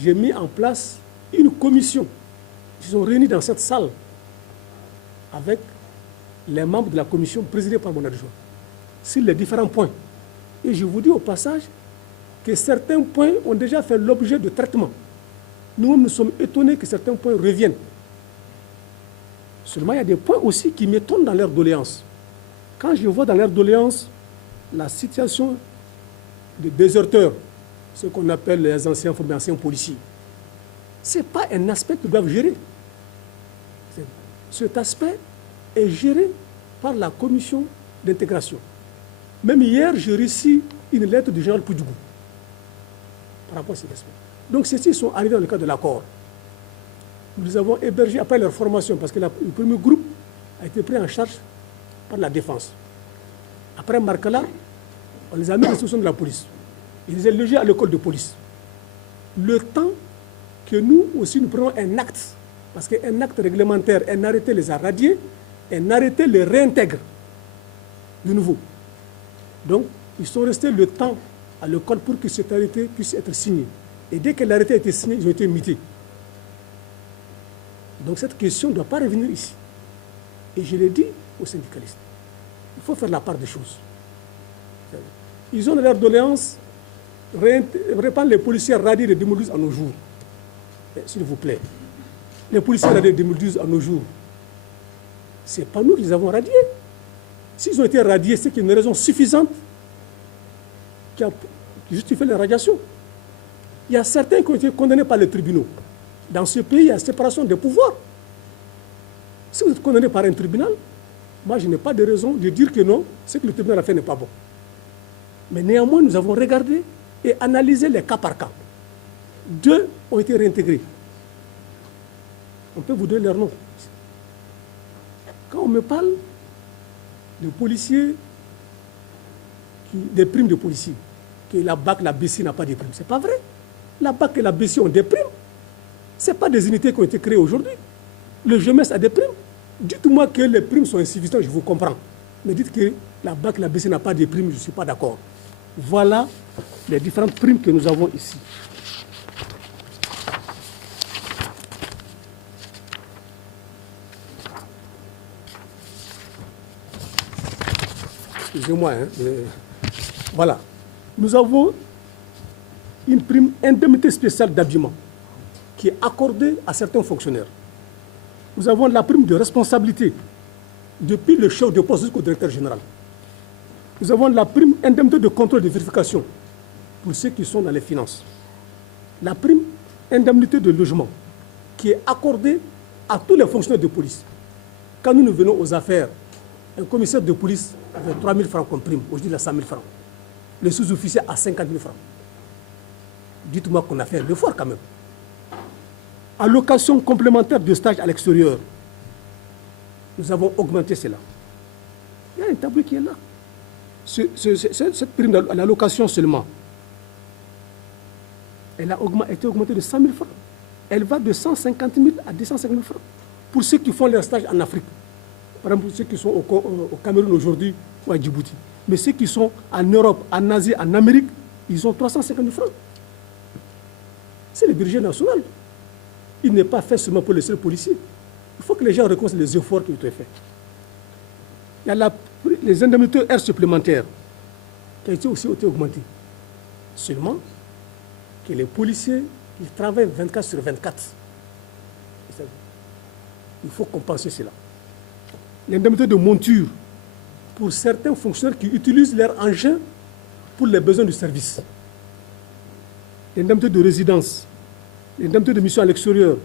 j'ai mis en place une commission. Ils sont réunis dans cette salle avec les membres de la commission présidée par mon adjoint sur les différents points. Et je vous dis au passage que certains points ont déjà fait l'objet de traitement. Nous-mêmes, nous sommes étonnés que certains points reviennent. Seulement, il y a des points aussi qui m'étonnent dans leur doléance. Quand je vois dans leur doléance la situation des déserteurs, ce qu'on appelle les anciens policiers, ce n'est pas un aspect qu'ils doivent gérer. Cet aspect est géré par la commission d'intégration. Même hier, j'ai reçu une lettre du général Poudjougou par rapport à cet aspect. Donc, ceux-ci sont arrivés dans le cadre de l'accord. Nous les avons hébergés après leur formation, parce que le premier groupe a été pris en charge par la défense. Après Markala, on les a mis à l'instruction de la police. Ils les ont logés à l'école de police. Le temps que nous aussi nous prenons un acte, parce qu'un acte réglementaire, un arrêté les a radiés, un arrêté les réintègre de nouveau. Donc, ils sont restés le temps à l'école pour que cet arrêté puisse être signé. Et dès que l'arrêté a été signé, ils ont été mutés. Donc cette question ne doit pas revenir ici. Et je l'ai dit aux syndicalistes. Il faut faire la part des choses. Ils ont leur doléance, répandre les policiers radiés de 2012 à nos jours. S'il vous plaît. Les policiers radiés de 2012 à nos jours. Ce n'est pas nous qui les avons radiés. S'ils ont été radiés, c'est qu'il y a une raison suffisante qui justifie la radiation. Il y a certains qui ont été condamnés par les tribunaux. Dans ce pays, il y a séparation des pouvoirs. Si vous êtes condamné par un tribunal, moi, je n'ai pas de raison de dire que non, ce que le tribunal a fait n'est pas bon. Mais néanmoins, nous avons regardé et analysé les cas par cas. 2 ont été réintégrés. On peut vous donner leur nom. Quand on me parle de policiers, des primes de policiers, que la BAC, la BC n'a pas de primes, ce n'est pas vrai. La BAC et la BC ont des primes. Ce n'est pas des unités qui ont été créées aujourd'hui. Le GEMES a des primes. Dites-moi que les primes sont insuffisantes, je vous comprends. Mais dites que la BAC et la BC n'a pas de primes, je ne suis pas d'accord. Voilà les différentes primes que nous avons ici. Excusez-moi. Voilà. Nous avons une prime indemnité spéciale d'habillement qui est accordée à certains fonctionnaires. Nous avons la prime de responsabilité depuis le chef de poste jusqu'au directeur général. Nous avons la prime indemnité de contrôle de vérification pour ceux qui sont dans les finances. La prime indemnité de logement qui est accordée à tous les fonctionnaires de police. Quand nous venons aux affaires, un commissaire de police avait 3 000 francs comme prime. Aujourd'hui, il a 100 000 francs. Le sous-officier a 50 000 francs. Dites-moi qu'on a fait un effort quand même. Allocation complémentaire de stage à l'extérieur. Nous avons augmenté cela. Il y a un tableau qui est là. Cette prime à l'allocation seulement, elle a été augmentée de 100 000 francs. Elle va de 150 000 à 250 000 francs. Pour ceux qui font leur stage en Afrique. Par exemple, ceux qui sont au Cameroun aujourd'hui ou à Djibouti. Mais ceux qui sont en Europe, en Asie, en Amérique, ils ont 350 000 francs. C'est le budget national. Il n'est pas fait seulement pour les seuls policiers. Il faut que les gens reconnaissent les efforts qui ont été faits. Il y a les indemnités heures supplémentaires qui ont aussi été augmentées. Seulement que les policiers, ils travaillent 24 sur 24. Il faut compenser cela. L'indemnité de monture pour certains fonctionnaires qui utilisent leur engin pour les besoins du service. L'indemnité de résidence, l'indemnité de mission à l'extérieur,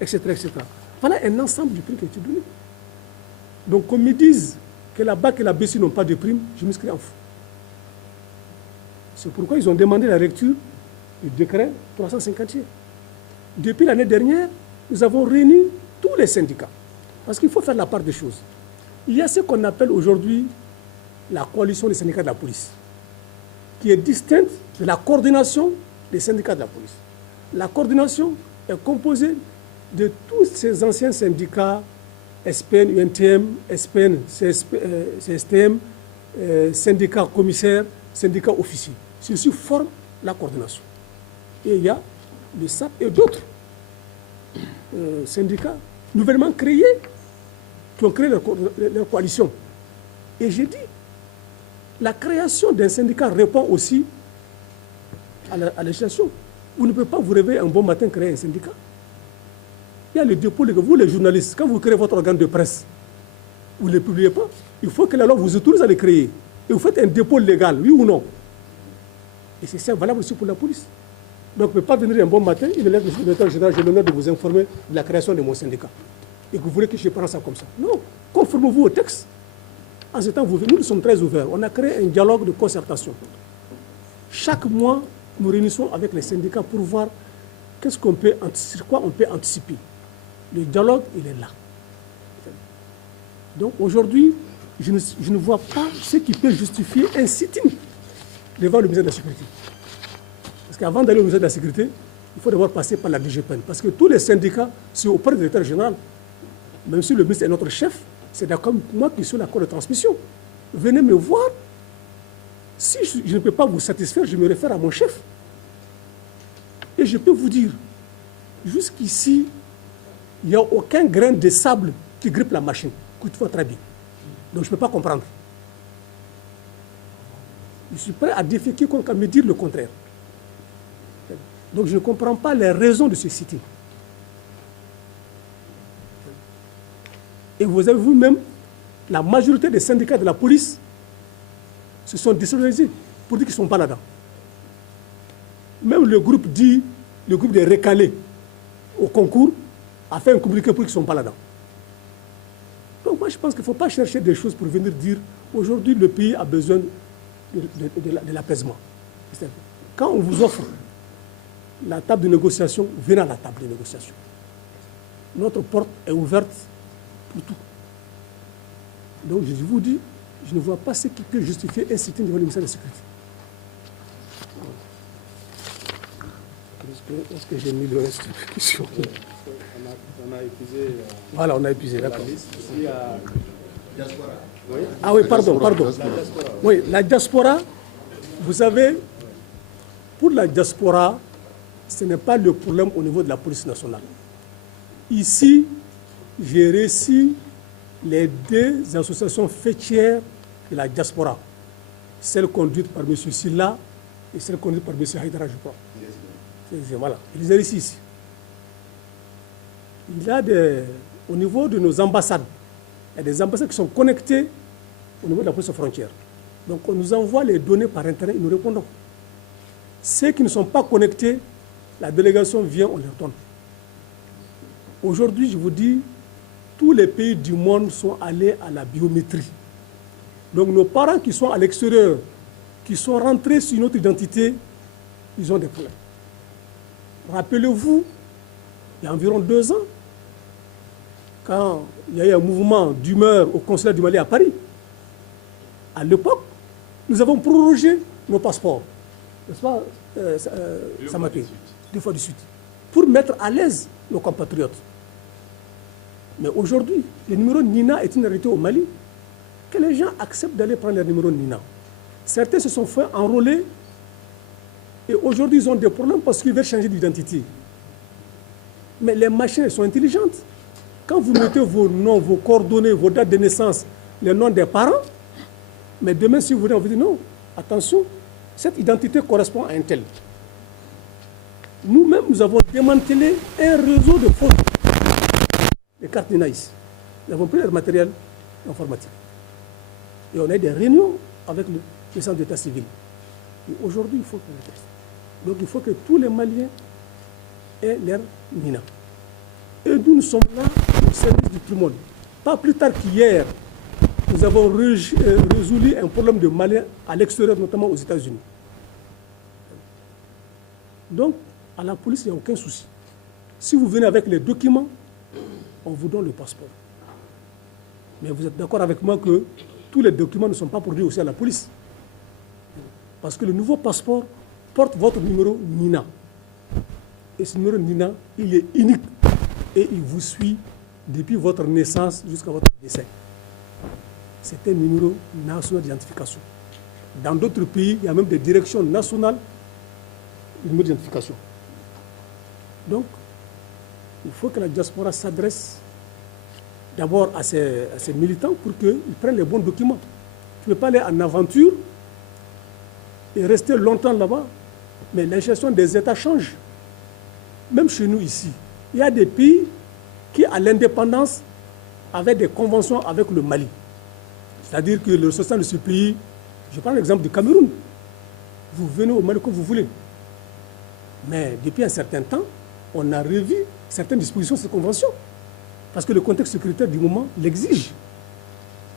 etc., etc. Voilà un ensemble du prix qui a été donné. Donc, qu'on me dise que la BAC et la BC n'ont pas de prime, je m'inscris en fou. C'est pourquoi ils ont demandé la lecture du décret 350. Depuis l'année dernière, nous avons réuni tous les syndicats. Parce qu'il faut faire la part des choses. Il y a ce qu'on appelle aujourd'hui la coalition des syndicats de la police, qui est distincte de la coordination des syndicats de la police. La coordination est composée de tous ces anciens syndicats, SPN, UNTM, SPN, CSTM, syndicats commissaires, syndicats officiers. Ceux-ci forment la coordination. Et il y a le SAP et d'autres syndicats nouvellement créés, qui ont créé leur coalition. Et j'ai dit, la création d'un syndicat répond aussi à la législation. Vous ne pouvez pas vous réveiller un bon matin créer un syndicat. Il y a le dépôt, vous les journalistes, quand vous créez votre organe de presse, vous ne les publiez pas, il faut que la loi vous autorise à les créer. Et vous faites un dépôt légal, oui ou non. Et c'est ça valable aussi pour la police. Donc, vous ne pouvez pas venir un bon matin, il élève le secrétaire général, j'ai l'honneur de vous informer de la création de mon syndicat. Et que vous voulez que je prenne ça comme ça. Non, conformez-vous au texte. En ce temps, nous sommes très ouverts. On a créé un dialogue de concertation. Chaque mois, nous réunissons avec les syndicats pour voir sur quoi on peut anticiper. Le dialogue, il est là. Donc aujourd'hui, je ne vois pas ce qui peut justifier un sit-in devant le ministère de la Sécurité. Parce qu'avant d'aller au ministère de la Sécurité, il faut d'abord passer par la DGPN. Parce que tous les syndicats, c'est auprès du directeur général. Même si le ministre est notre chef, c'est d'accord avec moi qui suis l'accord de transmission. Venez me voir. Si je ne peux pas vous satisfaire, je me réfère à mon chef. Et je peux vous dire, jusqu'ici, il n'y a aucun grain de sable qui grippe la machine. Écoute-moi très bien. Donc je ne peux pas comprendre. Je suis prêt à défier quiconque à me dire le contraire. Donc je ne comprends pas les raisons de ce sitting. Et vous avez vous-même, la majorité des syndicats de la police se sont désolidarisés pour dire qu'ils ne sont pas là-dedans. Même le groupe des récalés au concours a fait un communiqué pour qu'ils ne sont pas là-dedans. Donc moi je pense qu'il ne faut pas chercher des choses pour venir dire aujourd'hui le pays a besoin de l'apaisement. Quand on vous offre la table de négociation, venez à la table de négociation. Notre porte est ouverte pour tout. Donc je vous dis, je ne vois pas ce qui peut justifier un sit-in devant le ministère de la Sécurité. Est-ce que j'ai mis le reste de questions? On a épuisé. Voilà, on a épuisé, d'accord. Il y a diaspora. Oui. Ah oui, pardon. Oui, la diaspora, vous savez, pour la diaspora, ce n'est pas le problème au niveau de la police nationale. Ici, j'ai reçu les deux associations fêtières de la diaspora, celle conduite par M. Silla et celle conduite par M. Haïdara, je crois. Voilà, ils les reçus ici. Il y a au niveau de nos ambassades, il y a des ambassades qui sont connectées au niveau de la police aux frontières. Donc on nous envoie les données par Internet et nous répondons. Ceux qui ne sont pas connectés, la délégation vient, on les retourne. Aujourd'hui, je vous dis, tous les pays du monde sont allés à la biométrie. Donc nos parents qui sont à l'extérieur, qui sont rentrés sur une autre identité, ils ont des problèmes. Rappelez-vous, il y a environ 2 ans, quand il y a eu un mouvement d'humeur au consulat du Mali à Paris, à l'époque, nous avons prorogé nos passeports. N'est-ce pas, ça m'a fait 2 fois de suite, pour mettre à l'aise nos compatriotes. Mais aujourd'hui, le numéro NINA est une réalité au Mali, que les gens acceptent d'aller prendre le numéro NINA. Certains se sont fait enrôler et aujourd'hui ils ont des problèmes parce qu'ils veulent changer d'identité. Mais les machines sont intelligentes. Quand vous mettez vos noms, vos coordonnées, vos dates de naissance, les noms des parents, mais demain si vous venez, on vous dit non, attention, cette identité correspond à un tel. Nous-mêmes, nous avons démantelé un réseau de fautes. Les cartes NINA ici. Nous avons pris leur matériel informatique. Et on a eu des réunions avec le centre d'état civil. Et aujourd'hui, il faut que le teste. Donc il faut que tous les Maliens aient leur NINA. Et nous sommes là au service de tout le monde. Pas plus tard qu'hier, nous avons résolu un problème de Maliens à l'extérieur, notamment aux États-Unis. Donc, à la police, il n'y a aucun souci. Si vous venez avec les documents, on vous donne le passeport. Mais vous êtes d'accord avec moi que tous les documents ne sont pas produits aussi à la police. Parce que le nouveau passeport porte votre numéro NINA. Et ce numéro NINA, il est unique. Et il vous suit depuis votre naissance jusqu'à votre décès. C'est un numéro national d'identification. Dans d'autres pays, il y a même des directions nationales de numéro d'identification. Donc, il faut que la diaspora s'adresse d'abord à ces militants pour qu'ils prennent les bons documents. Tu ne peux pas aller en aventure et rester longtemps là-bas, mais l'ingestion des États change. Même chez nous ici, il y a des pays qui, à l'indépendance, avaient des conventions avec le Mali. C'est-à-dire que le ressortissant de ce pays, je prends l'exemple du Cameroun, vous venez au Mali comme vous voulez. Mais depuis un certain temps, on a revu certaines dispositions de ces conventions, parce que le contexte sécuritaire du moment l'exige.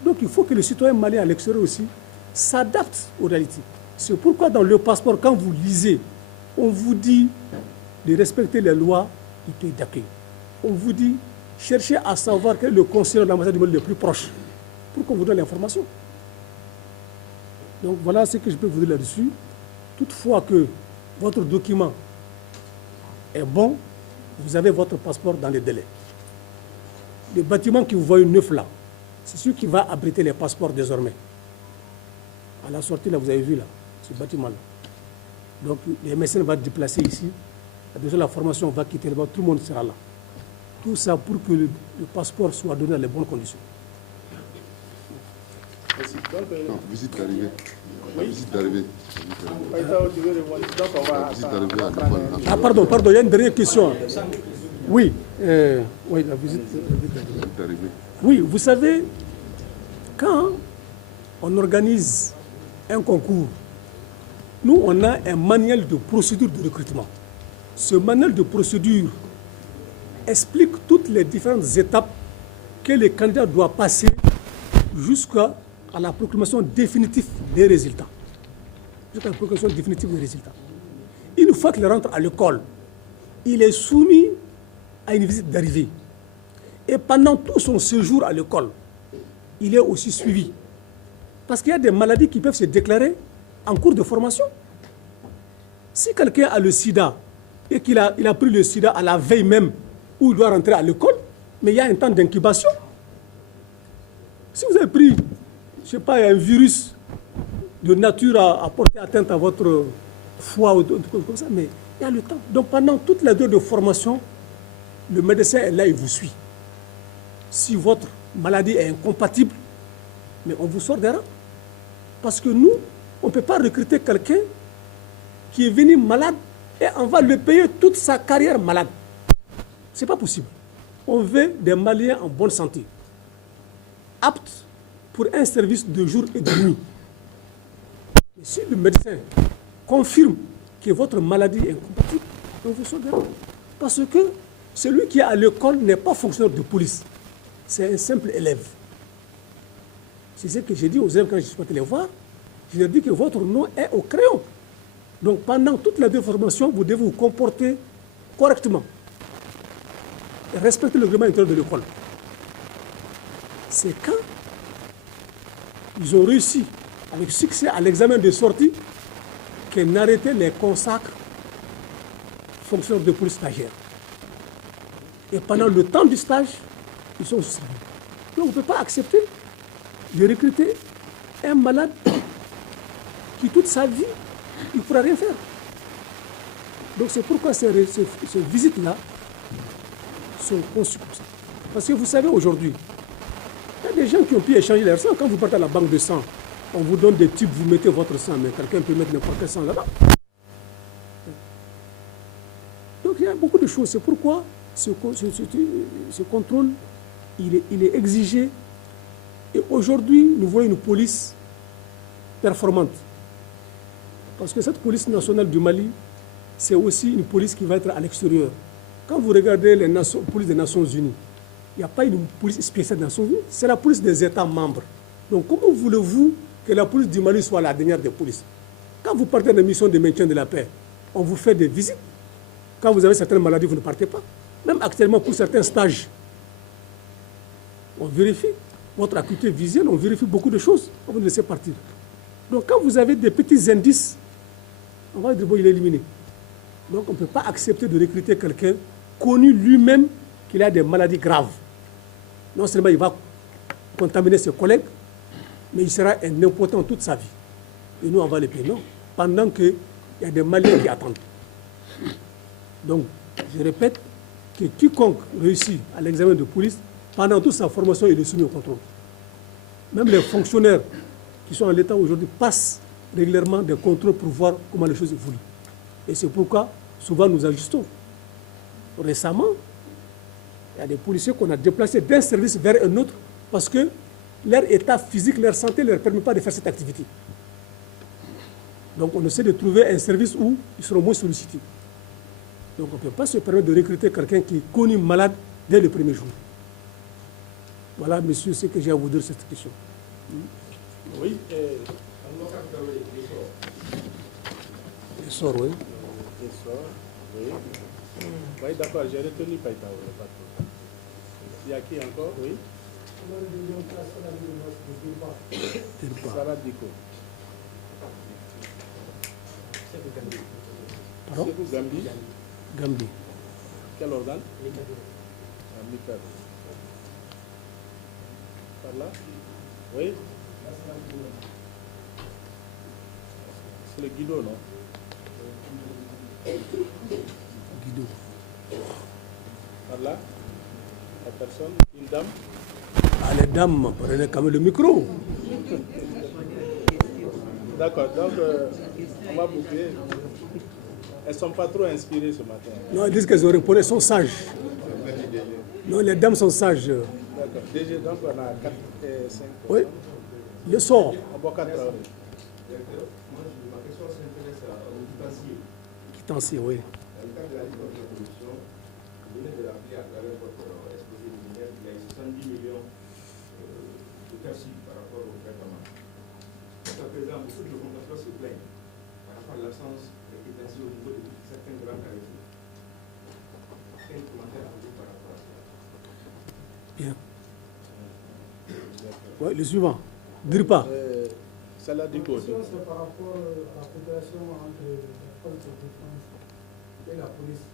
Donc il faut que le citoyen malien à l'extérieur aussi s'adapte aux réalités. C'est pourquoi dans le passeport, quand vous lisez, on vous dit de respecter les lois du pays d'accueil. On vous dit, cherchez à savoir quel est le conseiller de l'ambassade du Mali le plus proche, pour qu'on vous donne l'information. Donc voilà ce que je peux vous dire là-dessus. Toutefois que votre document est bon, vous avez votre passeport dans les délais. Le bâtiment que vous voyez neuf là, c'est celui qui va abriter les passeports désormais. À la sortie, là, vous avez vu là, ce bâtiment-là. Donc, les médecins vont se déplacer ici. Déjà, la formation va quitter là-bas, tout le monde sera là. Tout ça pour que le passeport soit donné dans les bonnes conditions. Merci. Donc, Non, visite d'arrivée. Oui. Visite d'arrivée. tu veux répondre. Donc, on va Visite d'arrivée à Douane. Ah, pardon, il y a une dernière question. Oui, oui, la visite D'arrivée. Oui, vous savez, quand on organise un concours, nous, on a un manuel de procédure de recrutement. Ce manuel de procédure explique toutes les différentes étapes que les candidats doivent passer jusqu'à la proclamation définitive des résultats. Jusqu'à la proclamation définitive des résultats. Une fois qu'il rentre à l'école, il est soumis à une visite d'arrivée. Et pendant tout son séjour à l'école, il est aussi suivi. Parce qu'il y a des maladies qui peuvent se déclarer en cours de formation. Si quelqu'un a le sida et qu'il a pris le sida à la veille même où il doit rentrer à l'école, mais il y a un temps d'incubation. Si vous avez pris, je ne sais pas, un virus de nature à porter atteinte à votre foie ou comme ça, mais il y a le temps. Donc pendant toute la durée de formation, le médecin est là et vous suit. Si votre maladie est incompatible, mais on vous sort des rangs. Parce que nous, on ne peut pas recruter quelqu'un qui est venu malade et on va le payer toute sa carrière malade. Ce n'est pas possible. On veut des Maliens en bonne santé, aptes pour un service de jour et de nuit. Mais si le médecin confirme que votre maladie est incompatible, on vous sort des rangs. Parce que celui qui est à l'école n'est pas fonctionnaire de police. C'est un simple élève. C'est ce que j'ai dit aux élèves quand je suis parti les voir. Je leur ai dit que votre nom est au crayon. Donc pendant toute la formation, vous devez vous comporter correctement. Et respecter le règlement intérieur de l'école. C'est quand ils ont réussi avec succès à l'examen de sortie qu'un arrêté les consacre fonctionnaires de police stagiaires. Et pendant le temps du stage, ils sont suivis. Donc on ne peut pas accepter de recruter un malade qui toute sa vie, il ne pourra rien faire. Donc c'est pourquoi ces visites-là sont conçues comme ça. Parce que vous savez aujourd'hui, il y a des gens qui ont pu échanger leur sang. Quand vous partez à la banque de sang, on vous donne des tubes, vous mettez votre sang, mais quelqu'un peut mettre n'importe quel sang là-bas. Donc il y a beaucoup de choses. C'est pourquoi ce contrôle, il est exigé. Et aujourd'hui, nous voyons une police performante. Parce que cette police nationale du Mali, c'est aussi une police qui va être à l'extérieur. Quand vous regardez les polices des Nations Unies, il n'y a pas une police spéciale des Nations Unies, c'est la police des États membres. Donc comment voulez-vous que la police du Mali soit la dernière des polices? Quand vous partez dans une mission de maintien de la paix, on vous fait des visites. Quand vous avez certaines maladies, vous ne partez pas. Même actuellement, pour certains stages, on vérifie votre acuité visuelle, on vérifie beaucoup de choses avant de laisser partir. Donc quand vous avez des petits indices, on va dire bon, il est éliminé. Donc on ne peut pas accepter de recruter quelqu'un connu lui-même qu'il a des maladies graves. Non seulement il va contaminer ses collègues, mais il sera un impotent toute sa vie. Et nous, on va les payer. Non. Pendant qu'il y a des Maliens qui attendent. Donc, Je répète que quiconque réussit à l'examen de police, pendant toute sa formation, il est soumis au contrôle. Même les fonctionnaires qui sont en l'État aujourd'hui passent régulièrement des contrôles pour voir comment les choses évoluent. Et c'est pourquoi, souvent, nous ajustons. Récemment, il y a des policiers qu'on a déplacés d'un service vers un autre parce que leur état physique, leur santé ne leur permet pas de faire cette activité. Donc on essaie de trouver un service où ils seront moins sollicités. Donc on ne peut pas se permettre de recruter quelqu'un qui est connu malade dès le premier jour. Voilà, monsieur, ce que j'ai à vous dire sur cette question. Oui. Les sorts, oui. Les sorts, oui. Oui, d'accord, j'ai retenu Païta. Il y a qui encore? Oui. Sarah Diko. Pardon? C'est vous, Gambi? Gambie. Quel organe? Mikado. Par là? Oui. C'est le Guido, non? Guido. Par là? La personne? Une dame? Ah, les dames, prenez quand même le micro. D'accord, donc on va boucler. Elles ne sont pas trop inspirées ce matin. Non, ils disent qu'elles ont répondu, elles sont sages. Non, les dames sont sages. D'accord. DG, donc on a 4 et 5. Oui. Le sort. Aboka Traoré. Ma question s'intéresse au quittancier. Quittancier, oui. Dans le cadre de la lutte contre la corruption, vous venez de rappeler à travers votre exposé liminaire qu'il y a eu 70 millions de cachis par rapport au traitement. Jusqu'à présent, beaucoup de contracteurs se plaignent par rapport à l'absence de quittancier au niveau de certains grands carrefours. Quel commentaire avez-vous par rapport à cela? Bien. Oui, le suivant. Dire pas. Salah Diko. C'est par rapport à la coopération entre les forces de défense et la police.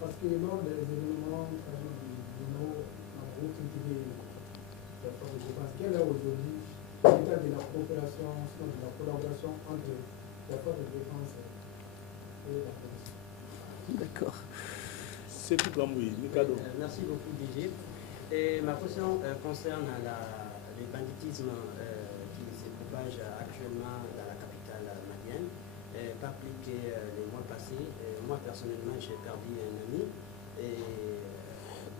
Parce que lors des événements tragiques nous avons critiqué les forces de défense. Quel est aujourd'hui l'état de la coopération, sinon de la collaboration entre les forces de défense et la police? D'accord. C'est tout comme oui, Mikado. Merci beaucoup, DJ. Et ma question concerne le banditisme qui se propage actuellement dans la capitale malienne. Pas plus que les mois passés, moi personnellement j'ai perdu un ami et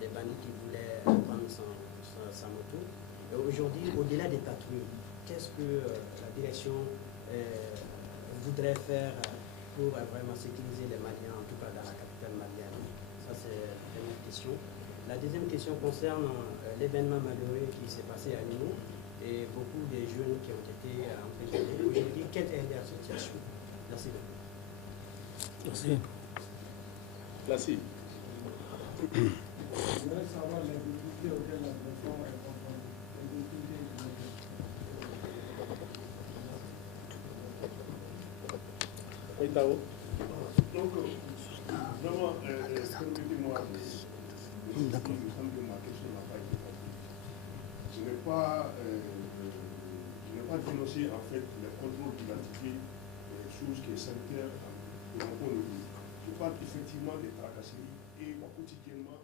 des bandits qui voulaient prendre sa moto. Aujourd'hui, au-delà des patrouilles, qu'est-ce que la direction voudrait faire pour vraiment sécuriser les Maliens, en tout cas dans la capitale malienne? Ça, c'est la première question. La deuxième question concerne l'événement malheureux qui s'est passé à Nino et beaucoup de jeunes qui ont été emprisonnés. Aujourd'hui, quelle est leur situation? Merci beaucoup. Merci. Merci. Je voudrais savoir les difficultés auxquelles la direction est confrontée. Oui, Tao. Donc, vraiment, permettez-moi D'accord. il me semble que ma question n'a pas été facile. Je n'ai pas dénoncé en fait les contrôles d'identité, chose qui est sanitaire de mon point de vue. Je parle effectivement des tracasseries et quotidiennement